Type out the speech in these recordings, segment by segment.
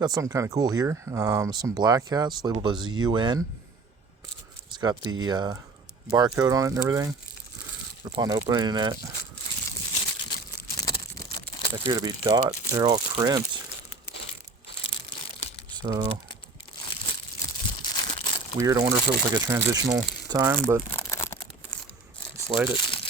Got something kind of cool here. Some black hats labeled as UN. It's got the barcode on it and everything. Upon opening it, they appear to be dot. They're all crimped. So weird. I wonder if it was like a transitional time, but let's light it.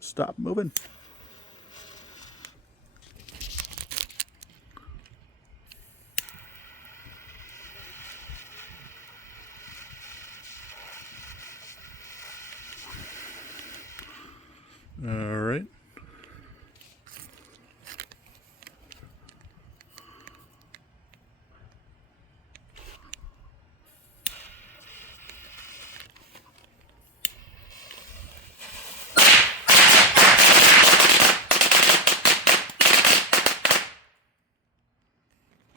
Stop moving. All right.